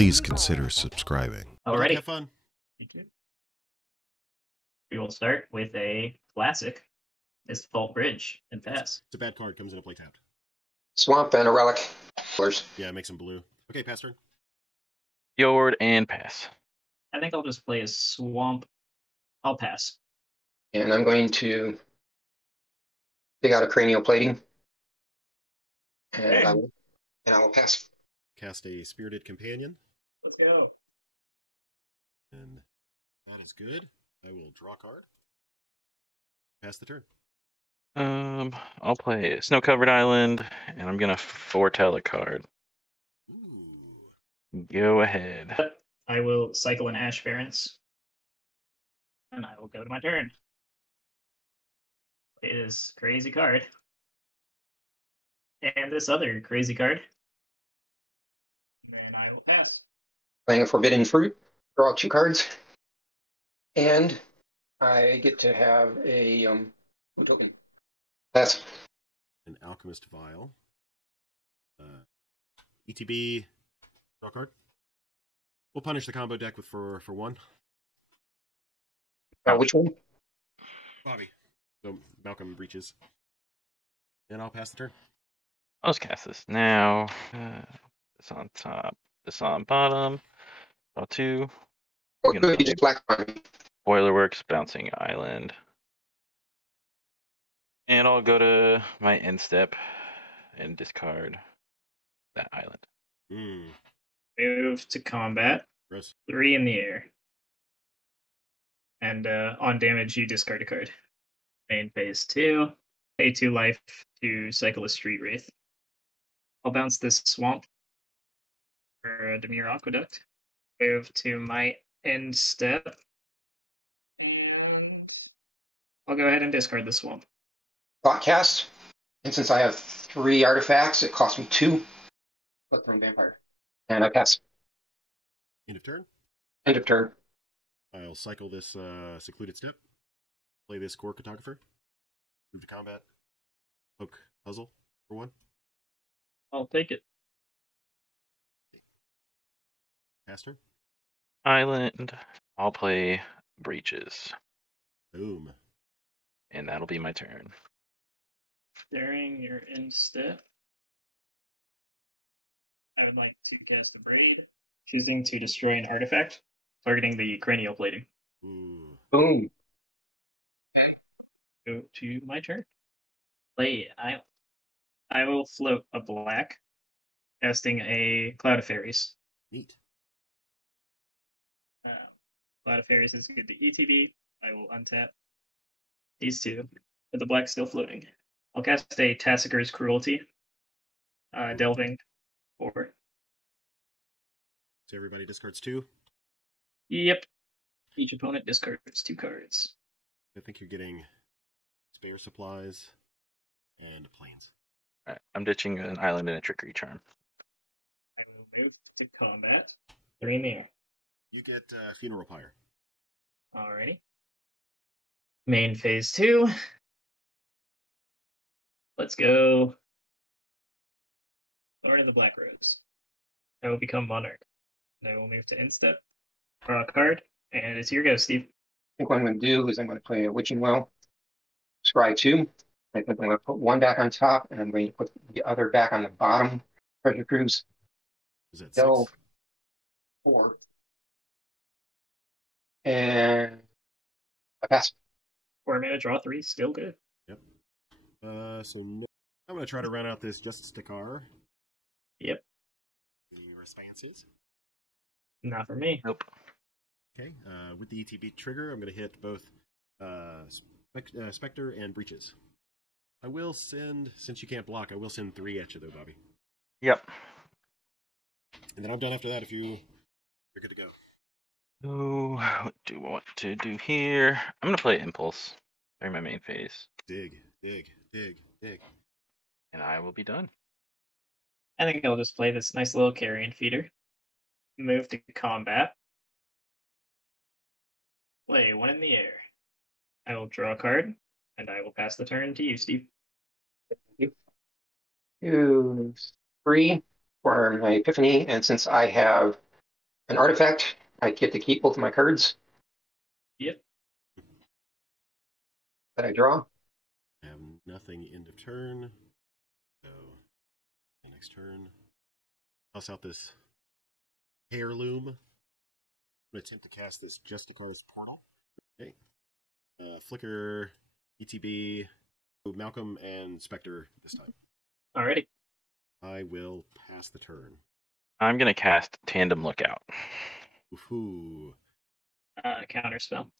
please consider subscribing. Alrighty. Have fun. Thank you. We will start with a classic, Default Bridge and pass. It's a bad card. Comes into play tapped. Swamp and a relic. Yeah, make some blue. Okay, pass turn. Fjord and pass. I think I'll just play a Swamp. I'll pass. And I'm going to dig out a cranial plating. And Okay. I will pass. Cast a Spirited Companion. Let's go. And that is good. I will draw a card. Pass the turn. I'll play Snow Covered Island, and I'm gonna foretell a card. Ooh. Go ahead. I will cycle an Ash Barrens. And I will go to my turn. It is crazy card. And this other crazy card. And then I will pass. Playing a Forbidden Fruit. Draw 2 cards. And I get to have a blue token. Pass. An Alchemist Vial. ETB. Draw a card. We'll punish the combo deck with for 1. Which one? Bobby. So Malcolm Breeches. And I'll pass the turn. I'll just cast this now. This on top. This on bottom. Draw 2. Oh, You're gonna good. You just black on me. Boilerworks, Bouncing Island. And I'll go to my end step and discard that island. Move to combat. Gross. 3 in the air. And on damage, you discard a card. Main phase 2. Pay 2 life to cycle a Street Wraith. I'll bounce this Swamp for a Demir Aqueduct. Move to my end step. And I'll go ahead and discard the Swamp. Thought cast. And since I have 3 artifacts, it costs me 2. Bloodthorn Vampire. And I pass. End of turn. End of turn. I'll cycle this Secluded Step. Play this Core Cartographer. Move to combat. Poke Puzzle for 1. I'll take it. Pass turn. Island. I'll play Breeches. Boom. And that'll be my turn. During your end step, I would like to cast a Braid, choosing to destroy an artifact, targeting the cranial plating. Ooh. Boom. Go to my turn. Play Island. I will float a black, casting a Cloud of Fairies. Neat. Cloud of Fairies is good to ETB. I will untap these 2, with the black still floating. I'll cast a Tassiger's Cruelty, delving 4. So everybody discards 2. Yep. Each opponent discards 2 cards. I think you're getting spare supplies and planes. All right, I'm ditching an island and a Trickery Charm. I will move to combat. 3 in the air. You get Funeral Pyre. Alrighty. Main phase 2. Let's go. Lord of the Black Rose. I will become Monarch. And I will move to end step. Draw a card. And it's your go, Steve. I think what I'm going to do is I'm going to play a Witching Well. Scry 2. I think I'm going to put 1 back on top, and I'm going to put the other back on the bottom. Treasure Cruise. Is that Delve 6? 4. And I pass. 4 mana, draw 3. Still good. Yep. So I'm going to try to run out this Justiciar. Yep. The responses. Not for me. Nope. Okay. With the ETB trigger, I'm going to hit both Specter and Breeches. I will send, since you can't block, I will send 3 at you though, Bobby. Yep. And then I'm done after that if you're good to go. Oh, what do I want to do here? I'm going to play Impulse during my main phase. Dig, dig, dig, dig. And I will be done. I think I'll just play this nice little carrion feeder. Move to combat. Play 1 in the air. I will draw a card, and I will pass the turn to you, Steve. 2, 3 for my Epiphany, and since I have an artifact. I get to keep both of my cards Yep. that I draw. I have nothing end of turn. So, next turn. Toss out this heirloom. I'm going to attempt to cast this Justiciar's Portal. Okay. Flicker, ETB, Malcolm, and Specter this time. Alrighty. I will pass the turn. I'm gonna cast Tandem Lookout. Ooh. Counterspell.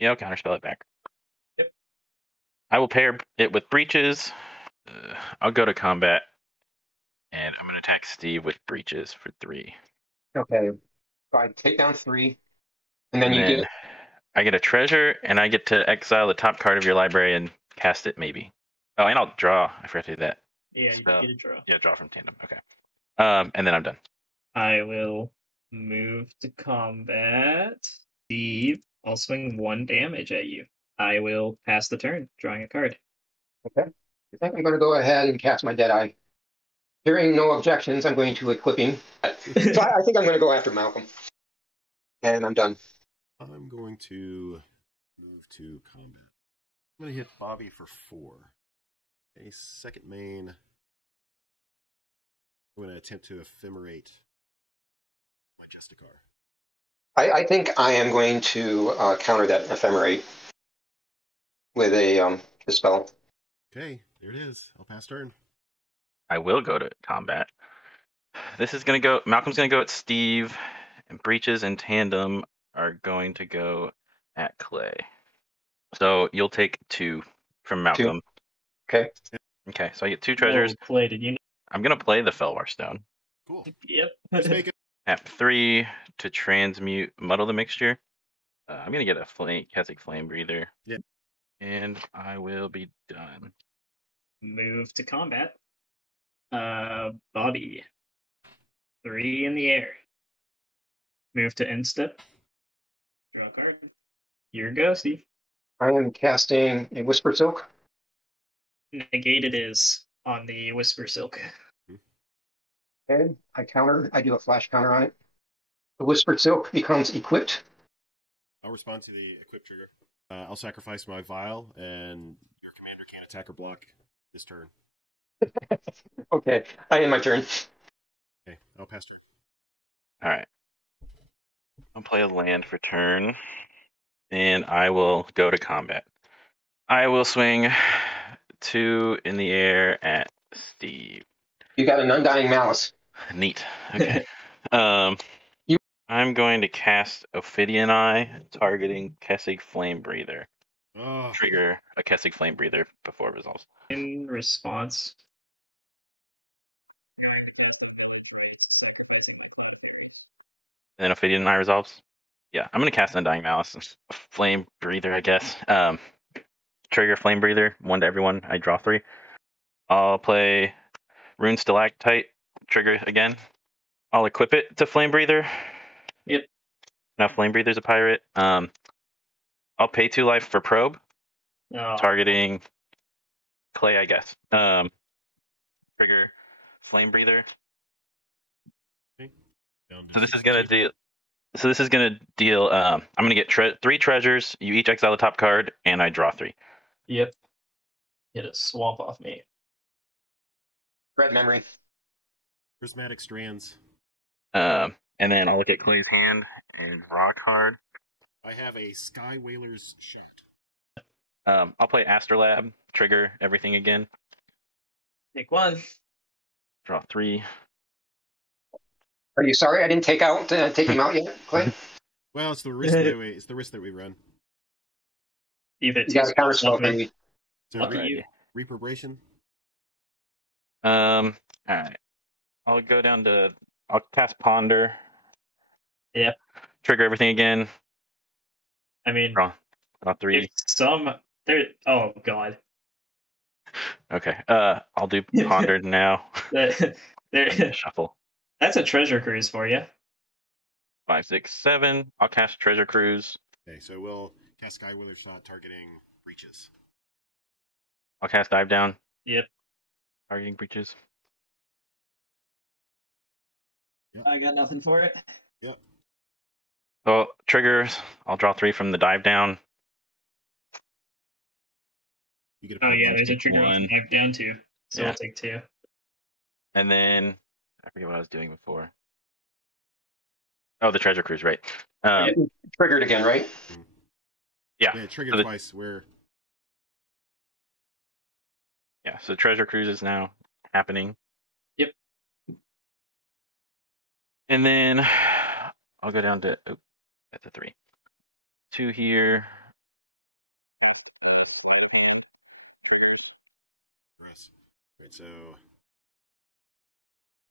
Yeah, I'll counterspell it back. Yep. I will pair it with Breeches. I'll go to combat, and I'm gonna attack Steve with Breeches for 3. Okay. So I take down 3, and then And you then get I get a treasure, and I get to exile the top card of your library and cast it, maybe. Oh, and I'll draw. I forgot to do that. Yeah, you Spell. get a draw. Yeah, draw from Tandem. Okay. And then I'm done. I will move to combat. Steve, I'll swing 1 damage at you. I will pass the turn, drawing a card. okay. I think I'm going to go ahead and cast my Deadeye. Hearing no objections, I'm going to equip him. So I think I'm going to go after Malcolm. And I'm done. I'm going to move to combat. I'm going to hit Bobby for 4. A second main. I'm going to attempt to ephemerate my Justicar. I think I am going to counter that ephemerate with a dispel. Okay, there it is. I'll pass turn. I will go to combat. This is gonna go. Malcolm's gonna go at Steve, and Breeches and Tandem are going to go at Clay. So you'll take 2 from Malcolm. Okay. Okay, so I get 2 treasures. Whoa, Clay, did you know? I'm gonna play the Felwar Stone. Cool. Yep. Let's make it. Tap 3 to transmute Muddle the Mixture. I'm gonna get a Keswick Flame Breather. Yeah. And I will be done. Move to combat. Bobby. 3 in the air. Move to end step. Draw a card. Your go, Steve. I am casting a Whisper Silk. Negated is on the Whisper Silk. Okay. I counter. I do a flash counter on it. The Whispered Silk becomes equipped. I'll respond to the equip trigger. I'll sacrifice my vial, and your commander can't attack or block this turn. Okay. I end my turn. Okay, I'll pass turn. All right. I'll play a land for turn, and I will go to combat. I will swing 2 in the air at Steve. You got an Undying Malice. Neat. Okay. I'm going to cast Ophidian Eye, targeting Keswick Flame Breather. Oh, Trigger a Keswick Flame Breather before it resolves. In response. And then Ophidian Eye resolves. Yeah, I'm going to cast Undying Malice. Flame Breather, I guess. Trigger Flame Breather, 1 to everyone. I draw 3. I'll play Rune Stalactite, trigger again. I'll equip it to Flame Breather. Yep. Now Flame Breather's a pirate. I'll pay 2 life for Probe, Oh, targeting Clay, I guess. Trigger Flame Breather. So this is gonna deal. I'm gonna get 3 treasures. You each exile the top card, and I draw 3. Yep. Get a swamp off me. Red memory. Prismatic Strands. And then I'll look at Clay's hand and draw a card. I have a Sky Whaler's Shot. I'll play Astrolab, trigger everything again. Take 1. Draw 3. Are you sorry I didn't take him out yet, Clay? Well, it's the risk that we run. Steve hit You 2 got a counter spells spell off me. for me. So Lucky you. Reprobation. All right. I'll go down to. I'll cast Ponder. Yep. Trigger everything again. I mean, Draw 3. if some there. Oh God. Okay. I'll do Pondered now. There. Shuffle. That's a treasure cruise for you. 5, 6, 7. I'll cast Treasure Cruise. Okay, so we'll cast Sky Whaler's Shot targeting Breeches. I'll cast Dive Down. Yep. Targeting Breeches. I got nothing for it. Yep. So triggers. I'll draw 3 from the dive down. You get Oh yeah, I'll there's a take trigger off one. dive down too. So Yeah. I'll take 2. And then I forget what I was doing before. Oh, the treasure cruise, right? It triggered again, right? Yeah. Yeah, it triggered So the- twice. Where Yeah. So treasure cruise is now happening. Yep. And then I'll go down to at the 3. 2 here. press. Right, so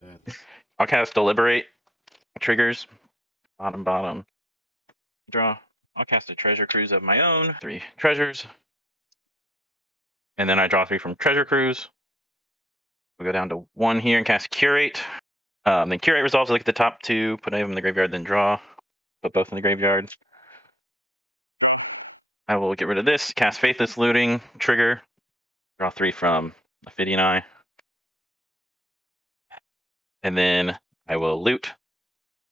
that I'll cast Deliberate. Triggers. Bottom. Draw. I'll cast a treasure cruise of my own. 3 treasures. And then I draw 3 from treasure cruise. We'll go down to 1 here and cast Curate. Then Curate resolves. Look at the top 2. Put them in the graveyard, then draw. Put both in the graveyard. I will get rid of this. Cast Faithless Looting. Trigger. Draw 3 from Ophidian Eye. And then I will loot.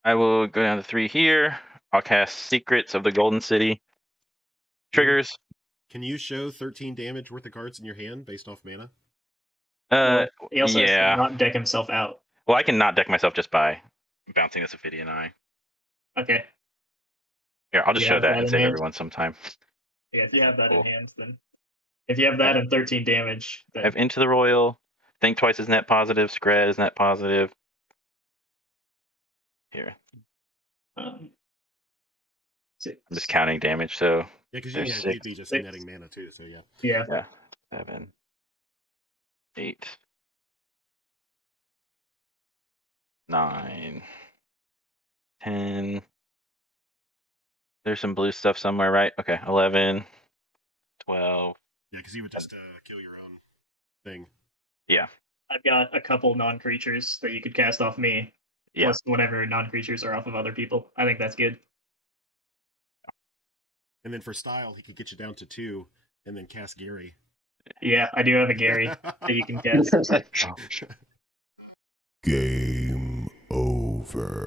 I will go down to 3 here. I'll cast Secrets of the Golden City. Triggers. can you show 13 damage worth of cards in your hand based off mana? He also has Yeah. to not deck himself out. Well, I can not deck myself just by bouncing this Ophidian Eye. Okay. Here, I'll just You show have that that and in save hand? everyone sometime. Yeah, if you have that Cool. in hand, then if you have that and 13 damage, I then have Into the Royal. Think Twice is net positive. Scred is net positive. Here, um, I'm just counting damage. So Yeah, because There's you'd 6. be just 6. netting mana too. So yeah. yeah. 7, 8, 9, 10. There's some blue stuff somewhere, right? Okay, 11, 12. Yeah, because you would just kill your own thing. Yeah, I've got a couple non-creatures that you could cast off me, yeah. plus whatever non-creatures are off of other people. I think that's good. And then for style, he could get you down to 2 and then cast Gary. Yeah, I do have a Gary that you can cast. Game over.